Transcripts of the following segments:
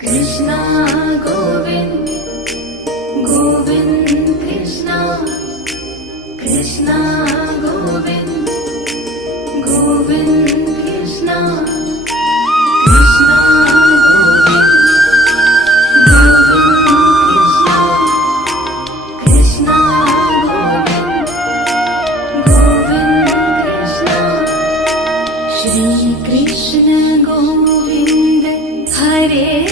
Krishna Govind Govind Krishna Krishna Govind Govind Krishna Krishna Govind Govind Krishna Krishna Govind Govind Krishna Shri Krishna Govind Hare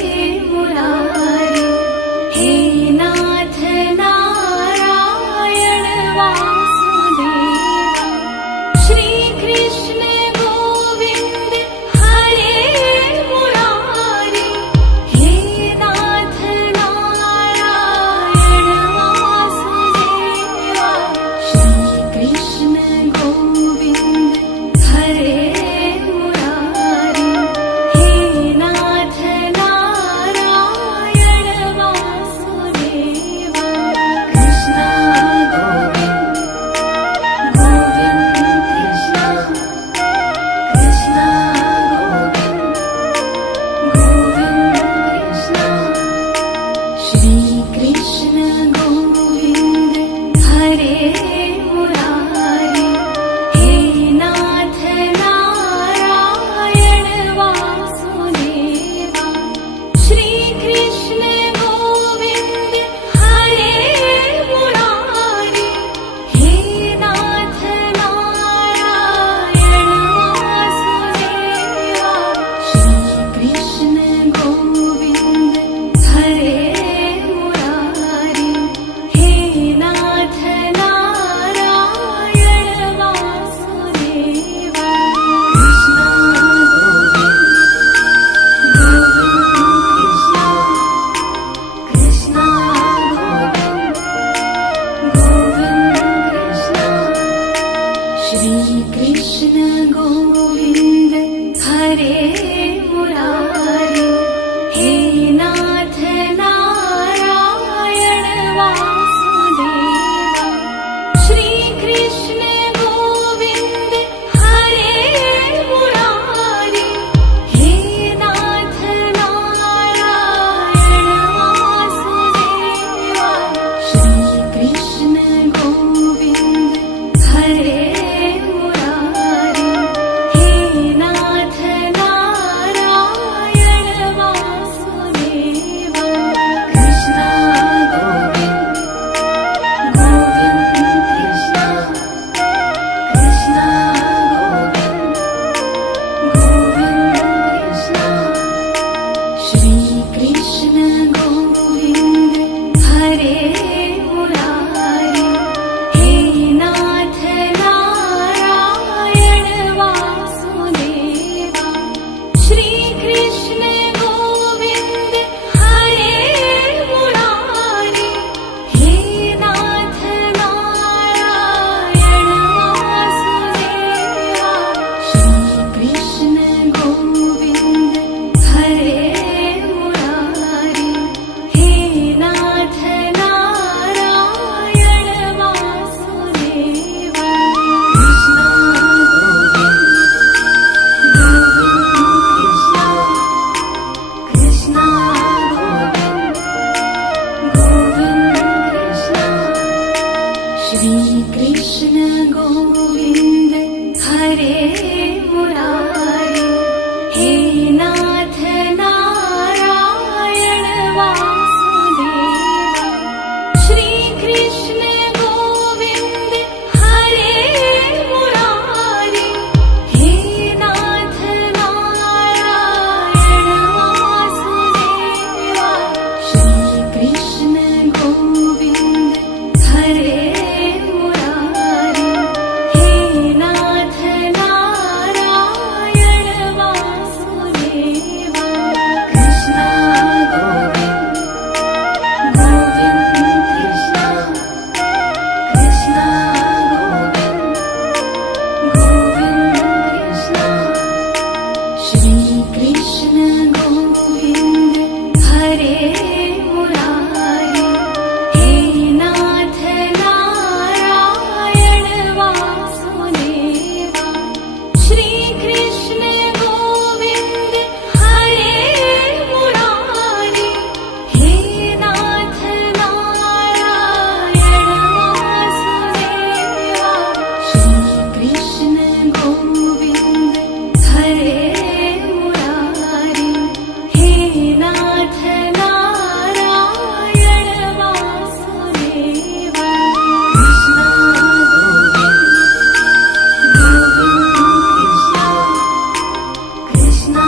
Krishna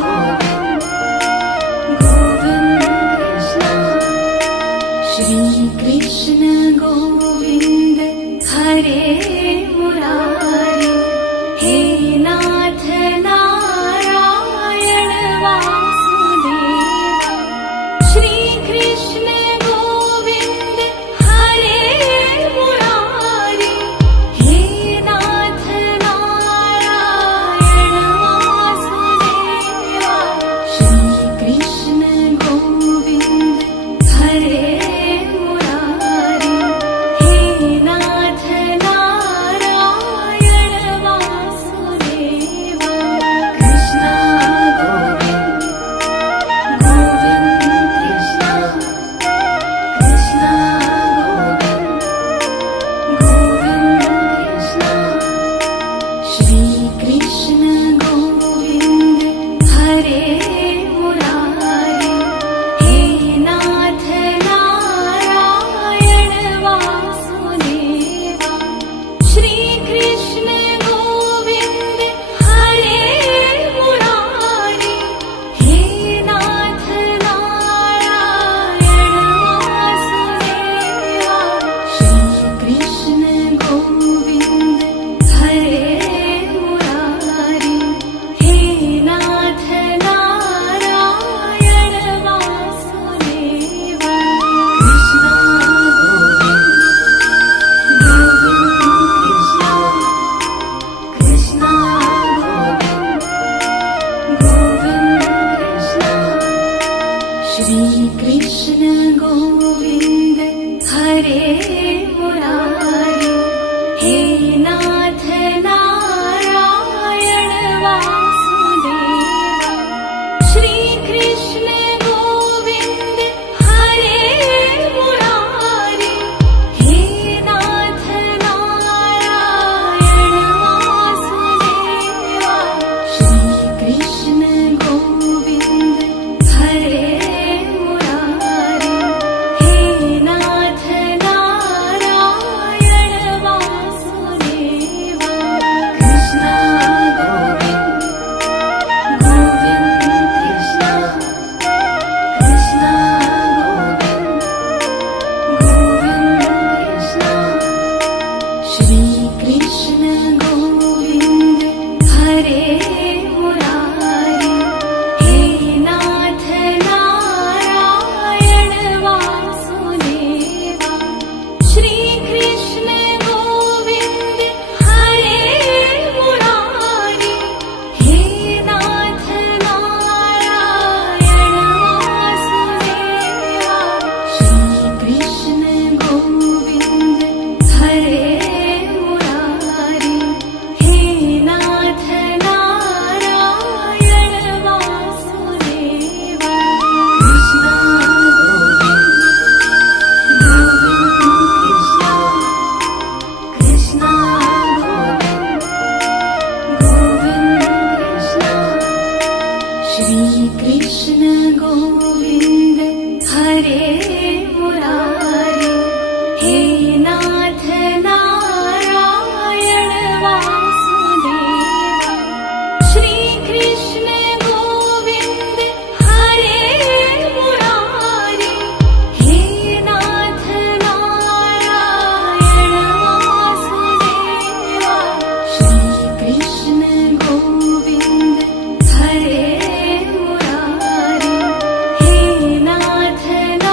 Govind, Govind Krishna, Shri Krishna Govind, Hare Murari, He Nath Narayan Vasudeva, Shri Krishna Govind, Hare Murari, He Nath Narayan Vasudeva, Shri Krishna Govind, Hare Murari, He Nath Narayan Vasudeva, Krishna Govind, Govind Krishna, Krishna Govind, Govind Krishna, Shri Krishna Govind, Hare Murari, He Nath Narayan Vasudeva, Shri Krishna Govind, Hare Murari, He Nath Narayan Vasudeva, Shri Krishna Govind, Hare Murari, He Nath Narayan Vasudeva, Krishna Govind, Krishna Narayan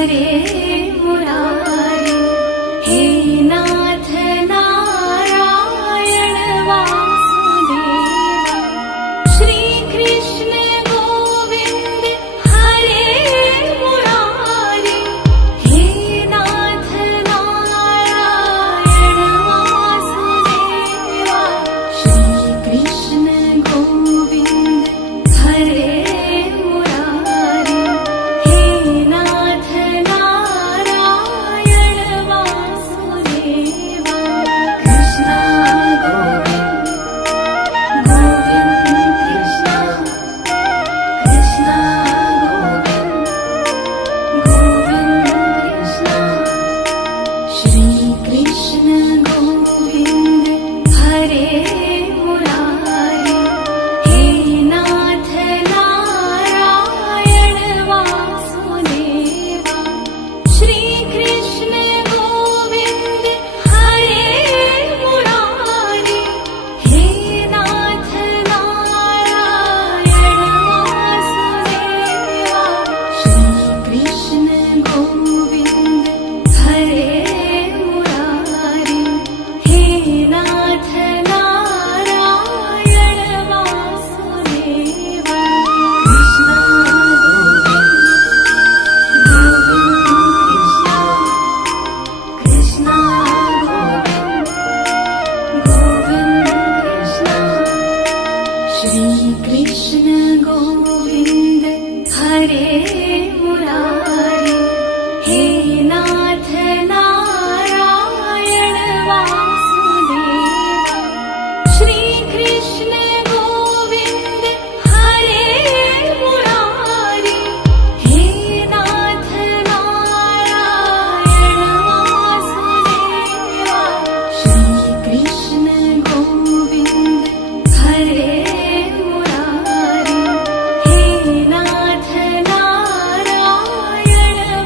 हरे मुरारी, हे नाथ नारायण वासुदेव, श्री कृष्ण गोविंद हरे मुरारी, हे नाथ नारायण वासुदेव, श्री कृष्ण गोविंद हरे मुरारी, हे नाथ नारायण वासुदेव, कृष्ण गोविंद गोविंद कृष्ण, कृष्ण गोविंद गोविंद कृष्ण, श्री कृष्ण गोविंद हरे मुरारी, हे नाथ नारायण वासुदेव, श्री कृष्ण गोविंद हरे मुरारी, हे नाथ नारायण वासुदेव, श्री कृष्ण गोविंद हरे मुरारी, हे नाथ नारायण वासुदेव, कृष्ण गोविंद हरे मुरारी, हे नाथ नारायण वासुदेव, श्री कृष्ण गोविंद हरे मुरारी, हे नाथ नारायण वासुदेव, श्री कृष्ण गोविंद हरे मुरारी, हे नाथ नारायण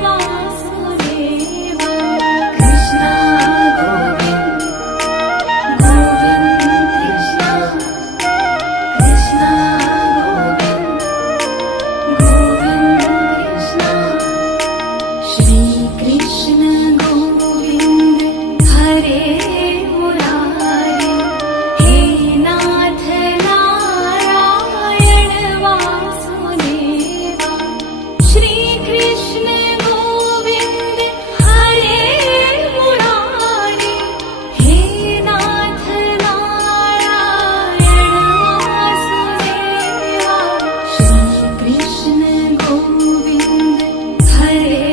वासुदेव, कृष्ण गोविंद गोविंद कृष्ण, कृष्ण गोविंद गोविंद कृष्ण, श्री कृष्ण गोविंद हरे मुरारी, हे नाथ नारायण वासुदेव, श्री कृष्ण गोविंद हरे मुरारी, हे नाथ नारायण वासुदेव, श्री कृष्ण गोविंद हरे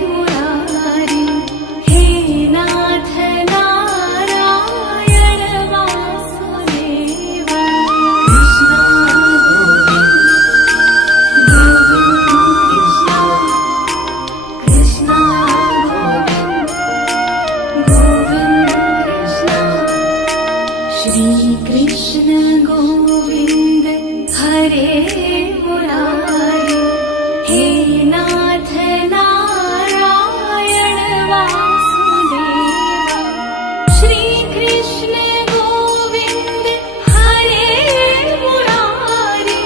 मुरारी, हे नाथ नारायण वासुदेव, कृष्ण गोविंद हरे मुरारी, हे नाथ नारायण वासुदेव, श्री कृष्ण गोविंद हरे मुरारी,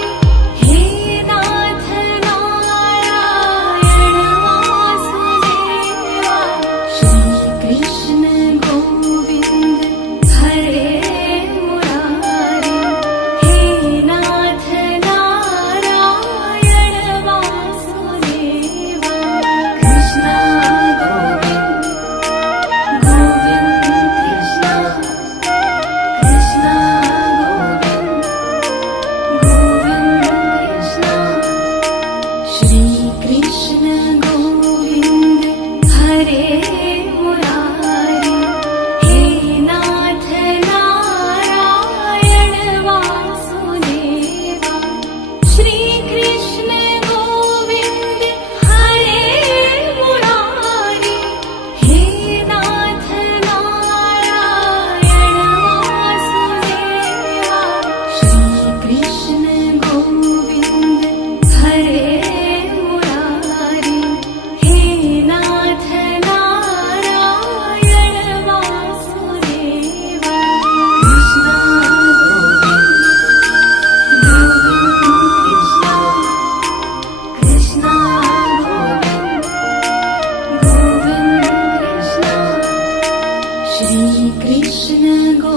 हे नाथ नारायण वासुदेव, श्री कृष्ण गोविंद हरे मुरारी, हे नाथ नारायण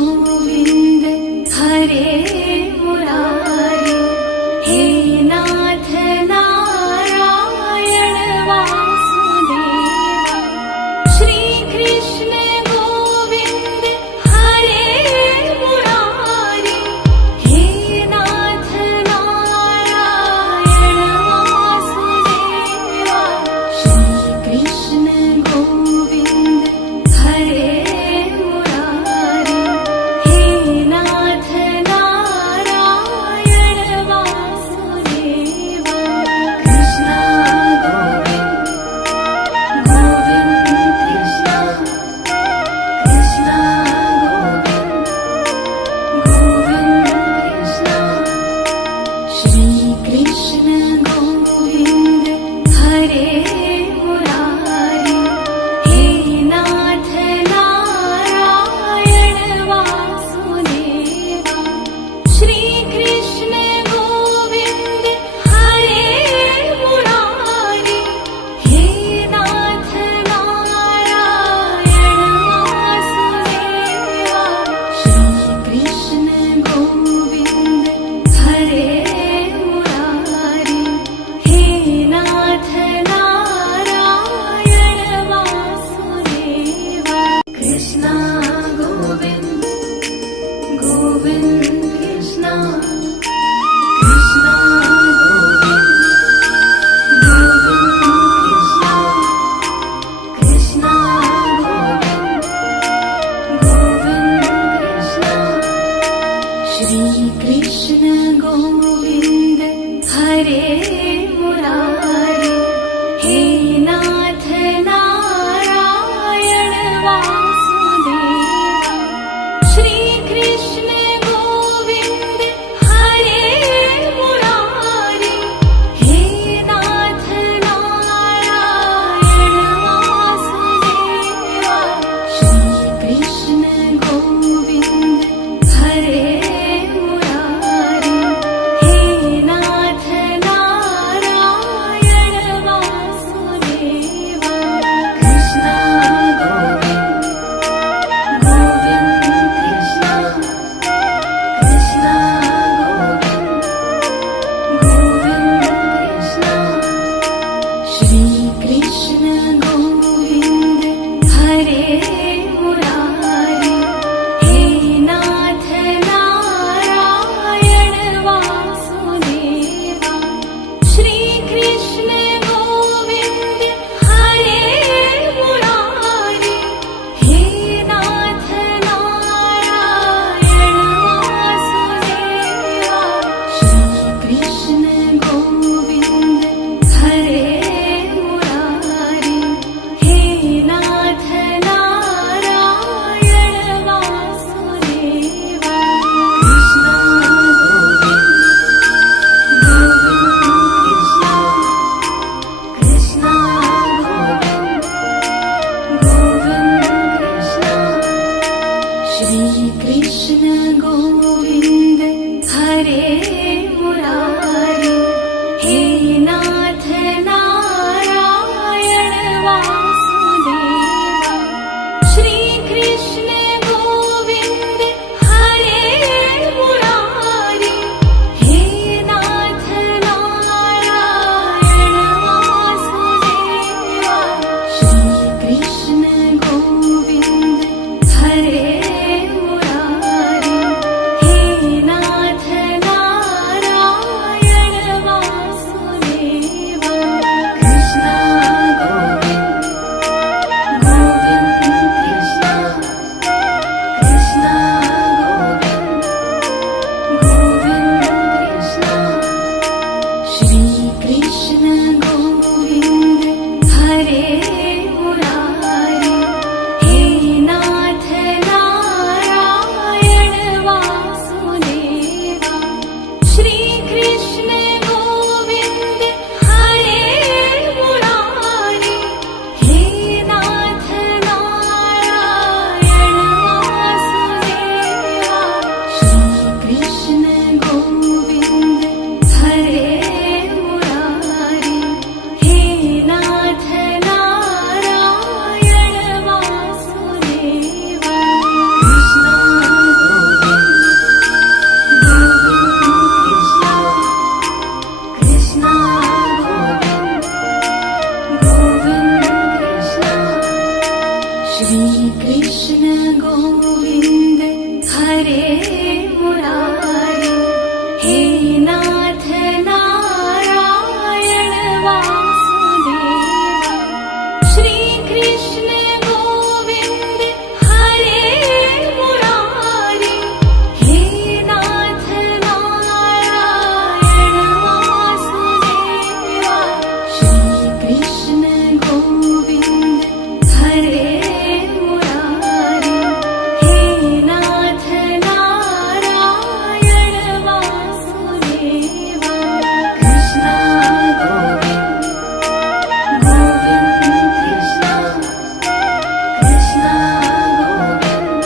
गोविन्द हरे मुरारे हे नाथ नारायण वासुदेव श्री कृष्ण गोविन्द हरे मुरारे हे नाथ नारायण वासुदेव श्री कृष्ण गोविन्द हरे मुरारे हे नाथ नारायण वासुदेव कृष्ण गोविन्द गोविन्द कृष्ण कृष्ण गोविन्द कृष्ण श्री कृष्ण गोविन्द हरे मुरारे हे नाथ नारायण वासुदेव श्री कृष्ण गोविन्द हरे मुरारे हे नाथ नारायण वासुदेव श्री कृष्ण गोविन्द हरे मुरारे हे नाथ नारायण वासुदेव कृष्ण गोविन्द गोविन्द कृष्ण कृष्ण गोविन्द गोविन्द कृष्ण कृष्ण गोविन्द गोविन्द कृष्ण श्री कृष्ण गोविन्द हरे मुरारे हे नाथ नारायण वासुदेव श्री कृष्ण गोविन्द हरे मुरारे हे नाथ नारायण वासुदेव श्री कृष्ण गोविन्द हरे मुरारे हे नाथ नारायण वासुदेव कृष्ण गोविन्द गोविन्द कृष्ण कृष्ण गोविन्द कृष्ण श्री कृष्ण गोविन्द हरे मुरारे हे नाथ नारायण वासुदेव श्री कृष्ण गोविन्द हरे मुरारे हे नाथ नारायण वासुदेव श्री कृष्ण गोविन्द हरे मुरारे हे नाथ नारायण वासुदेव कृष्ण गोविन्द हरे मुरारे हे नाथ नारायण वासुदेव श्री कृष्ण गोविन्द हरे मुरारे हे नाथ नारायण वासुदेव श्री कृष्ण गोविन्द हरे मुरारे हरे मुरारी, हे नाथ नारायण वासुदेवा। श्री कृष्ण गोविंद हरे मुरारी, हे नाथ नारायण वासुदेवा। श्री कृष्ण गोविंद हरे मुरारी, हे नाथ नारायण वासुदेवा। कृष्ण गोविंद गोविंद कृष्ण, कृष्ण गोविंद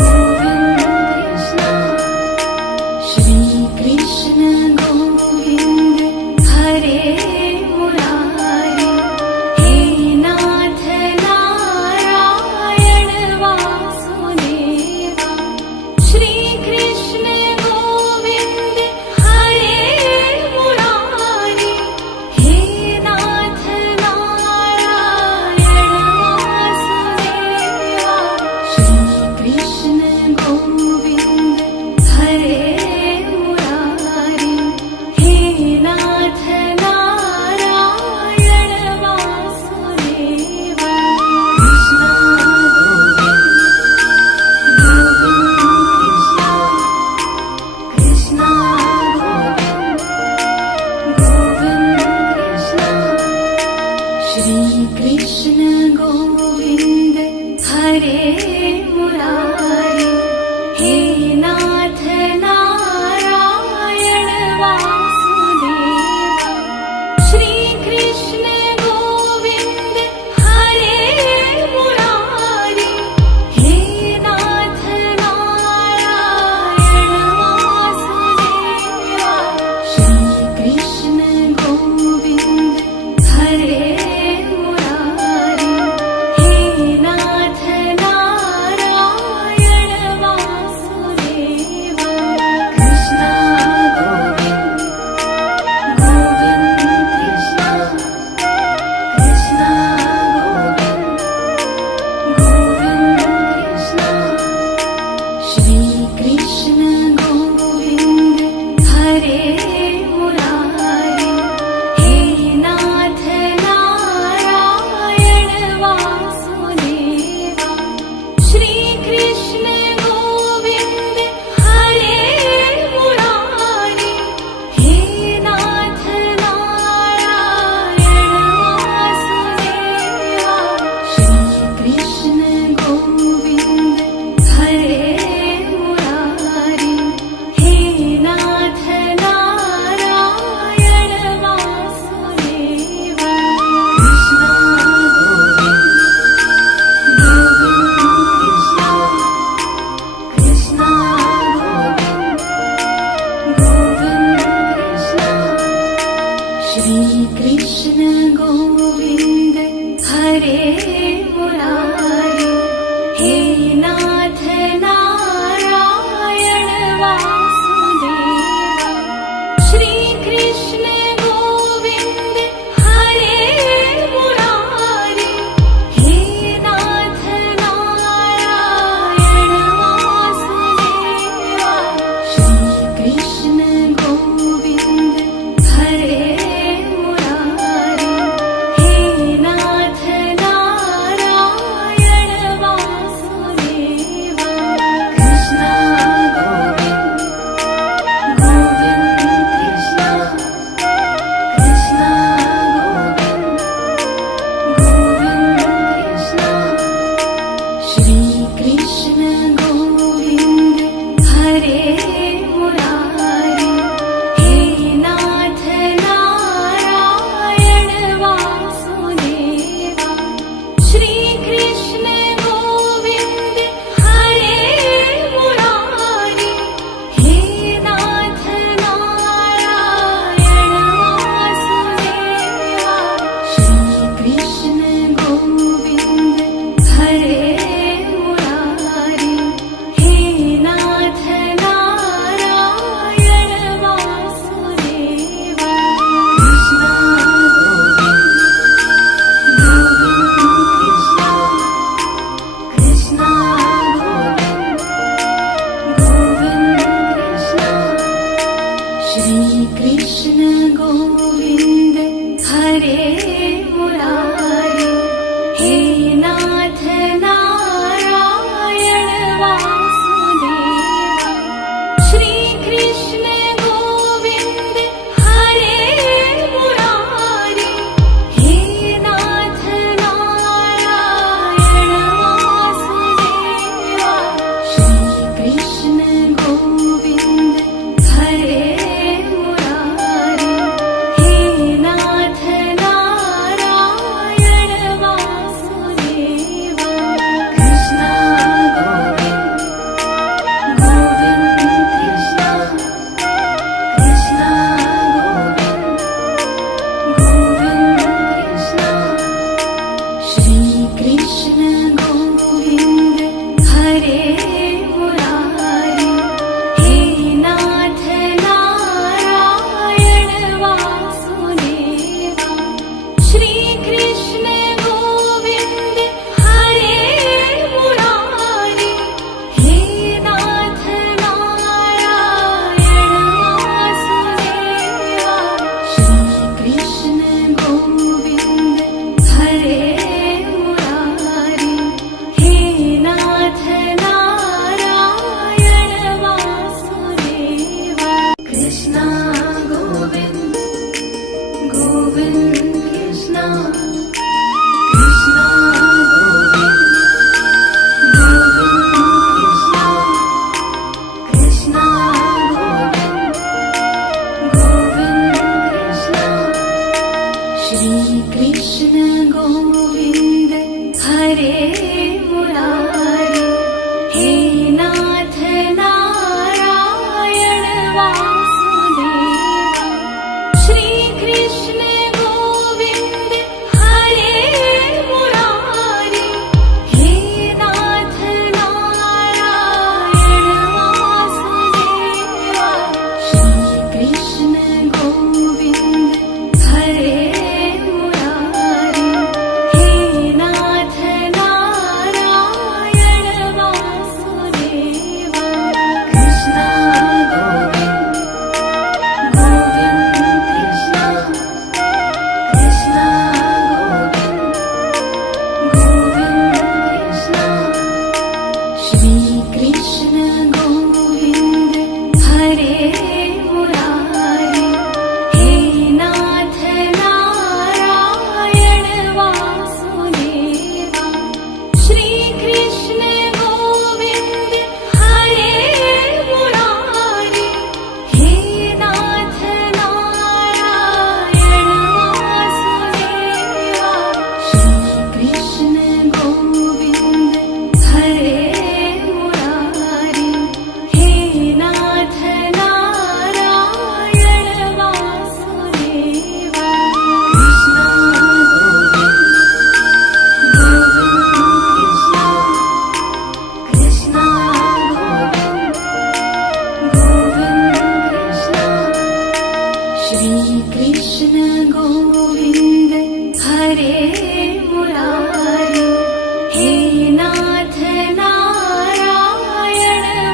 गोविंद कृष्ण। श्री कृष्ण गोविंद हरे मुरारी, हे नाथ नारायण वासुदेवा। श्री कृष्ण गोविंद हरे मुरारी, हे नाथ नारायण वासुदेवा। श्री कृष्ण गोविंद हरे मुरारी, हे नाथ नारायण वासुदेवा। कृष्ण गोविंद हरे मुरारी, हे नाथ नारायण वासुदेवा। श्री कृष्ण गोविंद हरे मुरारी, हे नाथ नारायण वासुदेवा। श्री कृष्ण गोविंद हरे मुरारी, हे नाथ नारायण वासुदेवा। कृष्ण गोविंद गोविंद कृष्ण, कृष्ण गोविंद गोविंद कृष्ण। श्री कृष्ण गोविंद हरे मुरारी, हे नाथ नारायण वासुदेवा। श्री कृष्ण गोविंद हरे मुरारी, हे नाथ नारायण वासुदेवा। श्री कृष्ण गोविंद हरे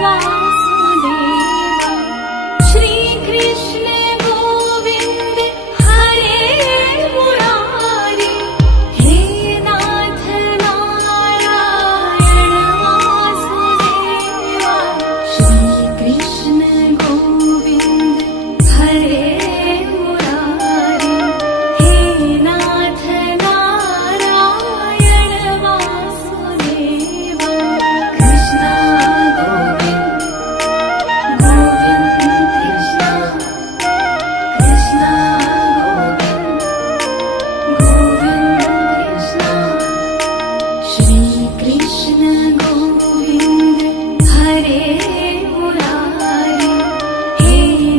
वासुदेवा श्री कृष्ण गोविंद हरे मुरारी हे नाथ नारायण वासुदेवा श्री कृष्ण गोविंद हरे मुरारी हे नाथ नारायण वासुदेवा कृष्ण गोविंद गोविंद कृष्ण कृष्ण गोविंद कृष्ण श्री कृष्ण गोविंद हरे मुरारी हे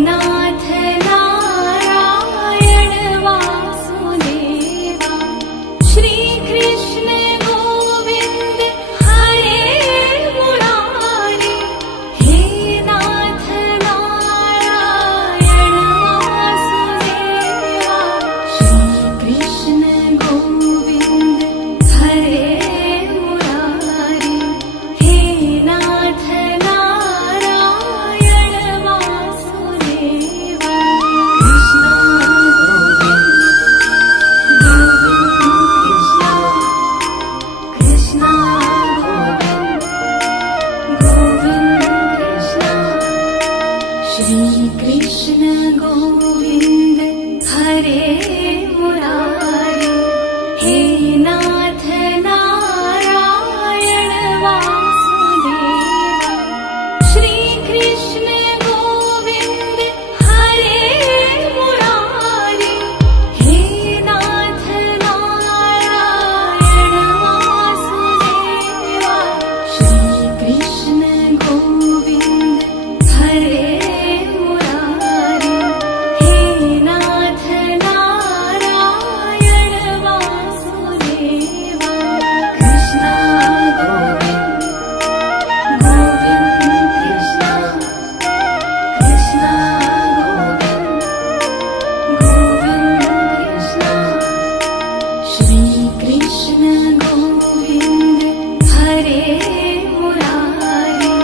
नाथ नारायण वासुदेवा श्री कृष्ण गोविंद हरे मुरारी हे नाथ नारायण वासुदेवा श्री कृष्ण गोविंद हरे मुरारी हे नाथ नारायण वासुदेवा कृष्ण गोविंद हरे मुरारी हे नाथ नारायण वासुदेवा श्री कृष्ण गोविंद हरे मुरारी हे नाथ नारायण वासुदेवा श्री कृष्ण गोविंद हरे मुरारी हे नाथ नारायण वासुदेवा कृष्ण गोविंद गोविंद कृष्ण कृष्ण गोविंद कृष्ण श्री कृष्ण गोविंद हरे मुरारी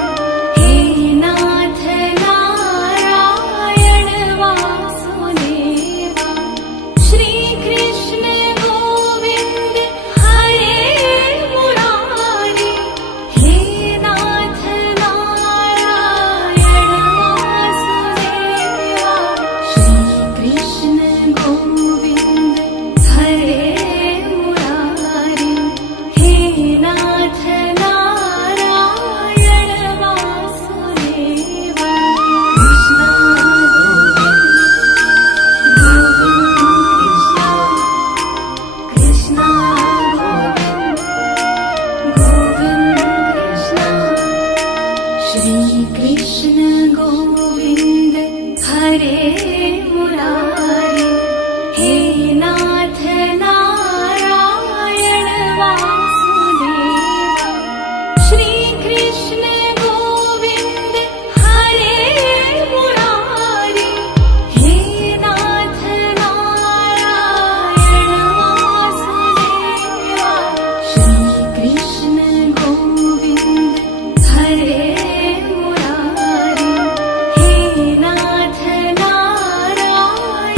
हे नाथ नारायण वासुदेवा श्री कृष्ण गोविंद हरे मुरारी हे नाथ नारायण वासुदेवा श्री कृष्ण गोविंद हरे मुरारी हे नाथ नारायण वासुदेवा कृष्ण गोविंद हरे मुरारी हे नाथ नारायण वासुदेवा श्री कृष्ण गोविंद हरे मुरारी हे नाथ नारायण वासुदेवा श्री कृष्ण गोविंद हरे मुरारी हे नाथ नारायण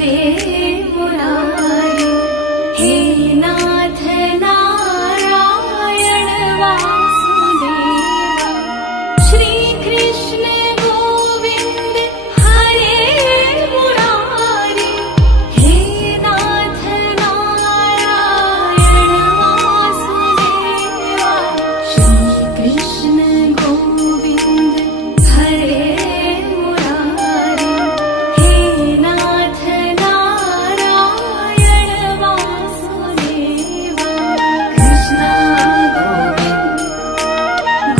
हरे मुरारी, हे नाथ नारायण वासुदेव। श्री कृष्ण गोविंद हरे मुरारी, हे नाथ नारायण वासुदेव। श्री कृष्ण गोविंद हरे मुरारी, हे नाथ नारायण वासुदेव। कृष्ण गोविंद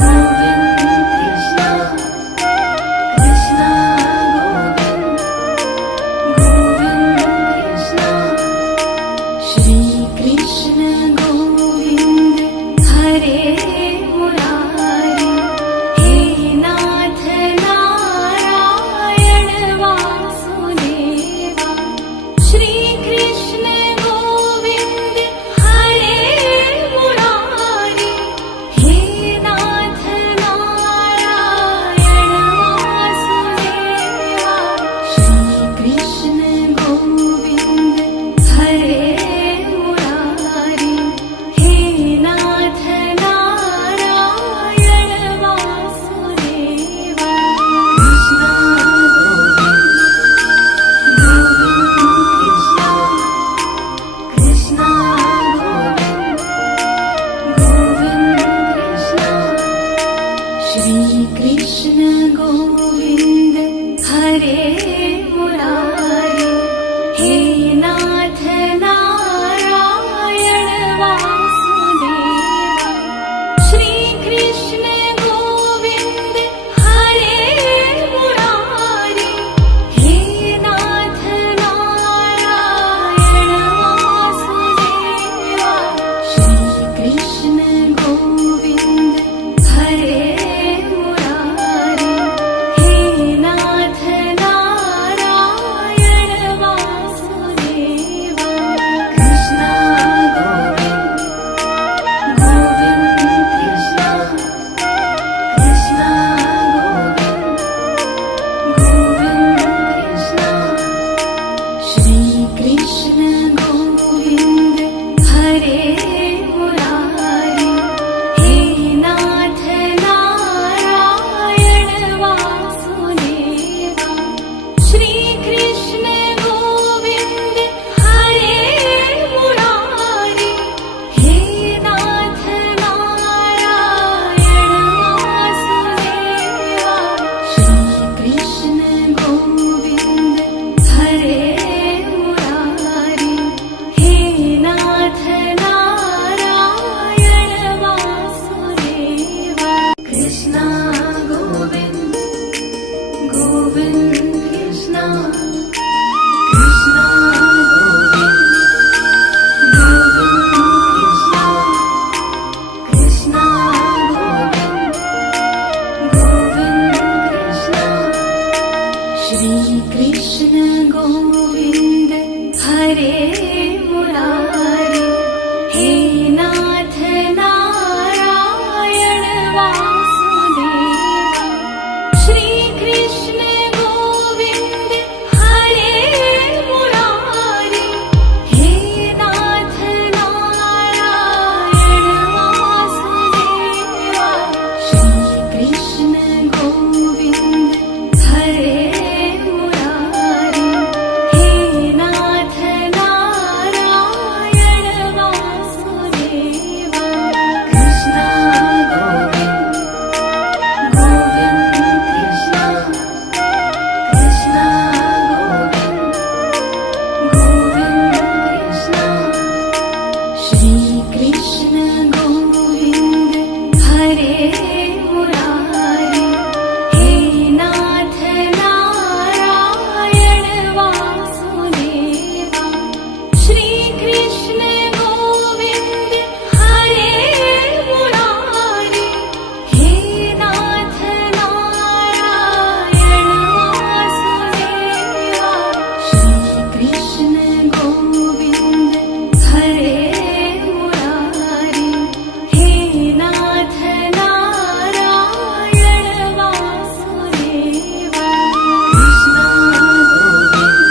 गोविंद कृष्ण, कृष्ण गोविंद गोविंद कृष्ण। श्री कृष्ण गोविंद हरे मुरारी, हे नाथ नारायण वासुदेव। श्री कृष्ण गोविंद हरे मुरारी, हे नाथ नारायण वासुदेव। श्री कृष्ण गोविंद हरे मुरारी, हे नाथ नारायण वासुदेव। कृष्ण गोविंद हरे मुरारी, हे नाथ नारायण वासुदेव। श्री कृष्ण गोविंद हरे मुरारी, हे नाथ नारायण वासुदेव। श्री कृष्ण गोविंद हरे मुरारी, हे नाथ नारायण वासुदेव। कृष्ण गोविंद गोविंद कृष्ण, कृष्ण गोविंद गोविंद कृष्ण। श्री कृष्ण गोविंद हरे मुरारी, हे नाथ नारायण वासुदेव। श्री कृष्ण गोविंद हरे मुरारी, हे नाथ नारायण वासुदेव। श्री कृष्ण गोविंद हरे मुरारी, हे नाथ नारायण वासुदेव। कृष्ण गोविंद गोविंद कृष्ण, कृष्ण गोविंद गोविंद कृष्ण, कृष्ण गोविंद गोविंद कृष्ण। श्री कृष्ण गोविंद हरे मुरारी, हे नाथ नारायण वासुदेव। श्री कृष्ण गोविंद हरे मुरारी, हे नाथ नारायण वासुदेव। श्री कृष्ण गोविंद हरे मुरारी, हे नाथ नारायण वासुदेव। कृष्ण गोविंद गोविंद कृष्ण, कृष्ण गोविंद गोविंद कृष्ण। श्री कृष्ण गोविंद हरे मुरारी, हे नाथ नारायण वासुदेव। श्री कृष्ण गोविंद हरे मुरारी, हे नाथ नारायण वासुदेव। श्री कृष्ण गोविंद हरे मुरारी, हे नाथ नारायण वासुदेव। कृष्ण गोविंद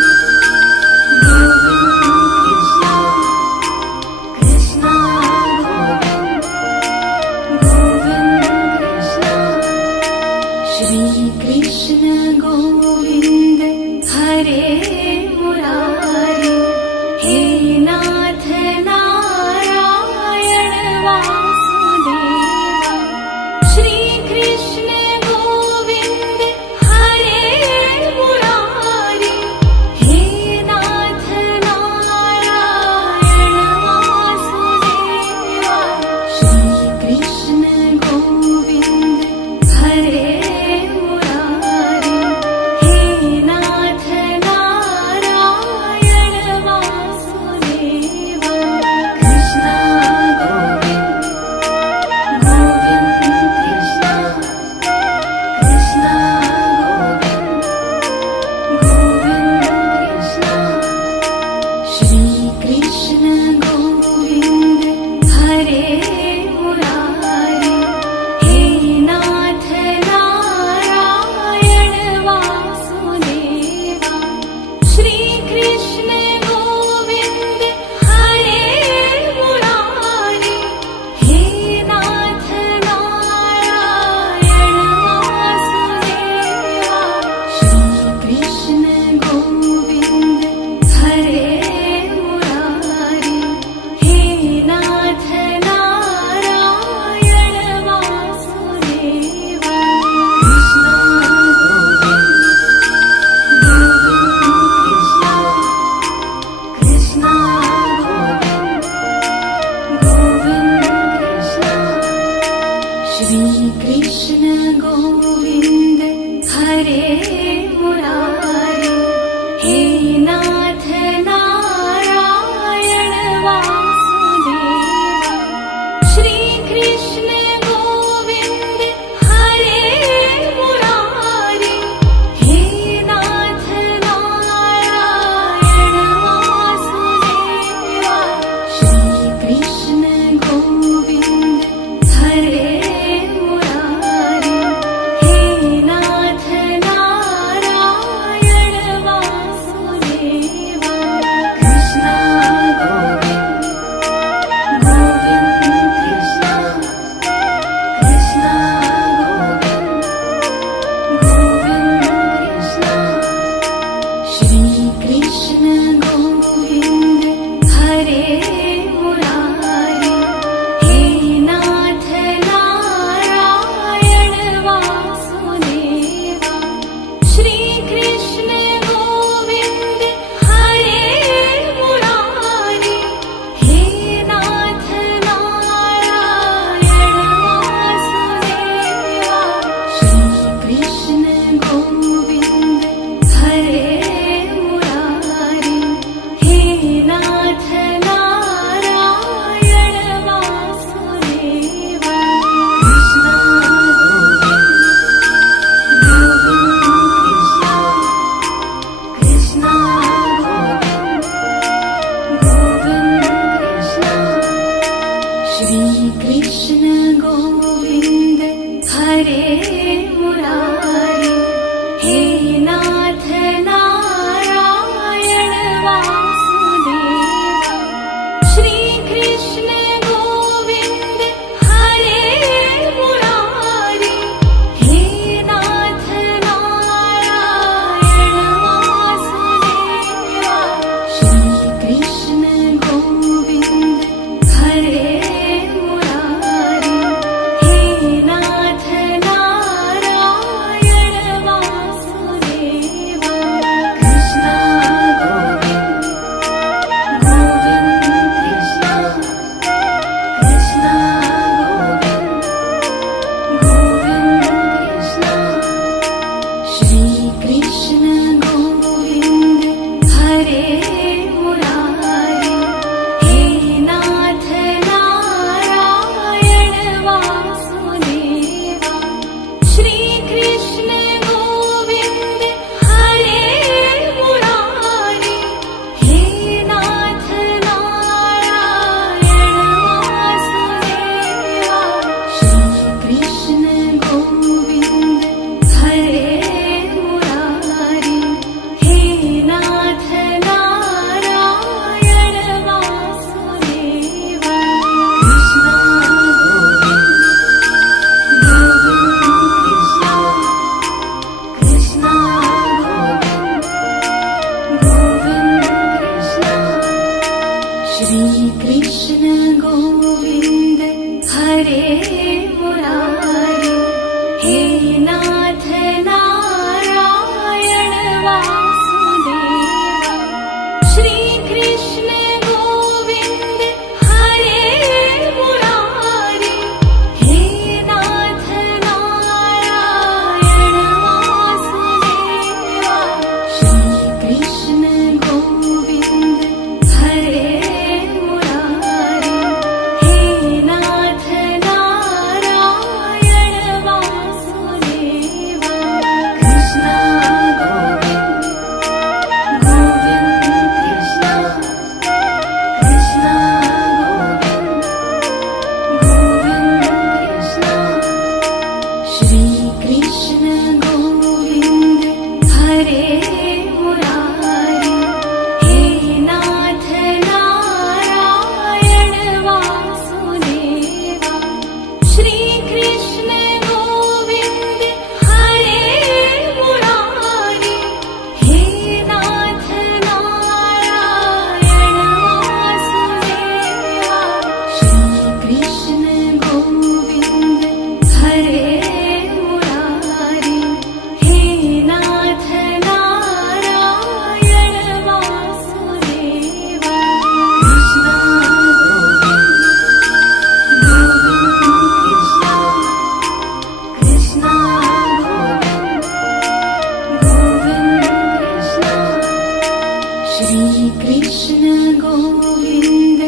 श्री कृष्ण गोविंद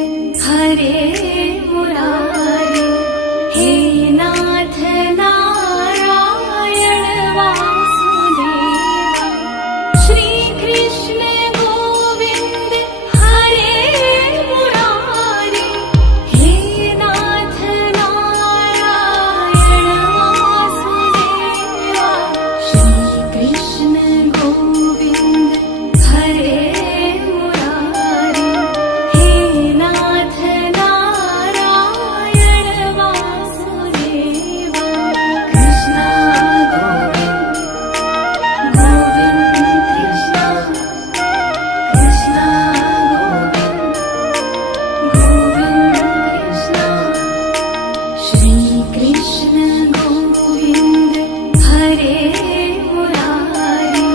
हरे मुरारी, हे नाथ नारायण वासुदेवा। श्री कृष्ण गोविंद हरे मुरारी, हे नाथ नारायण वासुदेवा। श्री कृष्ण गोविंद हरे मुरारी, हे नाथ नारायण वासुदेवा। कृष्ण गोविंद गोविंद कृष्ण, कृष्ण गोविंद गोविंद कृष्ण। श्री कृष्ण गोविंद हरे मुरारी,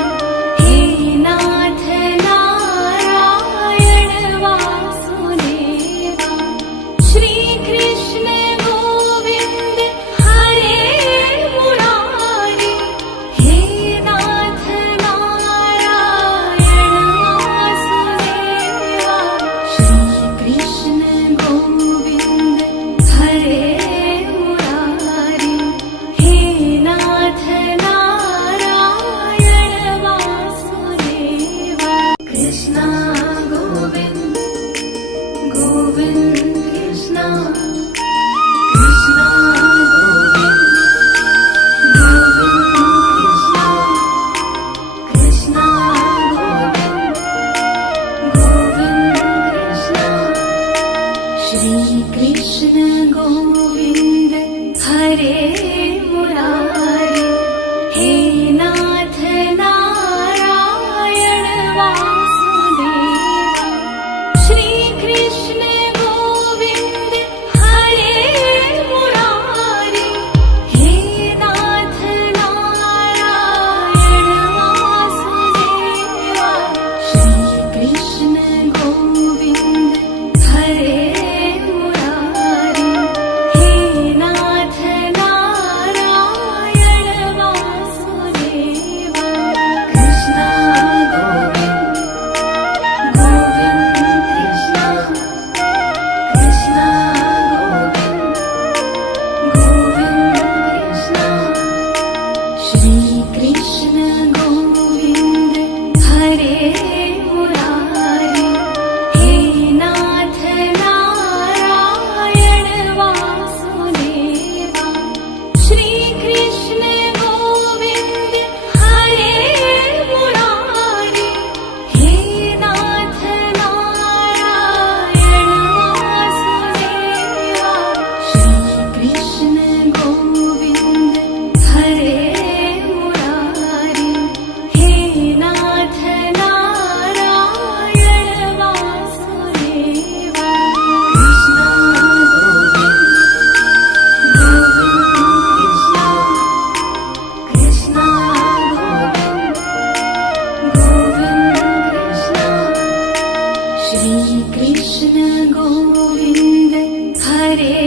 हे नाथ नारायण वासुदेवा। श्री कृष्ण गोविंद हरे मुरारी, हे नाथ नारायण वासुदेवा। श्री कृष्ण गोविंद हरे मुरारी, हे नाथ नारायण वासुदेवा। कृष्ण गोविंद गोविंद कृष्ण, कृष्ण गोविंद गोविंद कृष्ण, कृष्ण गोविंद गोविंद कृष्ण। श्री कृष्ण गोविंद हरे मुरारी, हे नाथ नारायण वासुदेवा। श्री कृष्ण गोविंद हरे मुरारी, हे नाथ नारायण वासुदेवा। श्री कृष्ण गोविंद हरे मुरारी, हे नाथ नारायण वासुदेवा। कृष्ण गोविंद गोविंद कृष्ण, कृष्ण गोविंद गोविंद कृष्ण। श्री कृष्ण गोविंद हरे मुरारी, हे नाथ नारायण वासुदेवा। श्री कृष्ण गोविंद हरे मुरारी, हे नाथ नारायण वासुदेवा। श्री कृष्ण गोविंद हरे मुरारी, हे नाथ नारायण वासुदेवा। कृष्ण गोविंद गोविंद कृष्ण, कृष्ण गोविंद गोविंद कृष्ण। श्री कृष्ण गोविंद हरे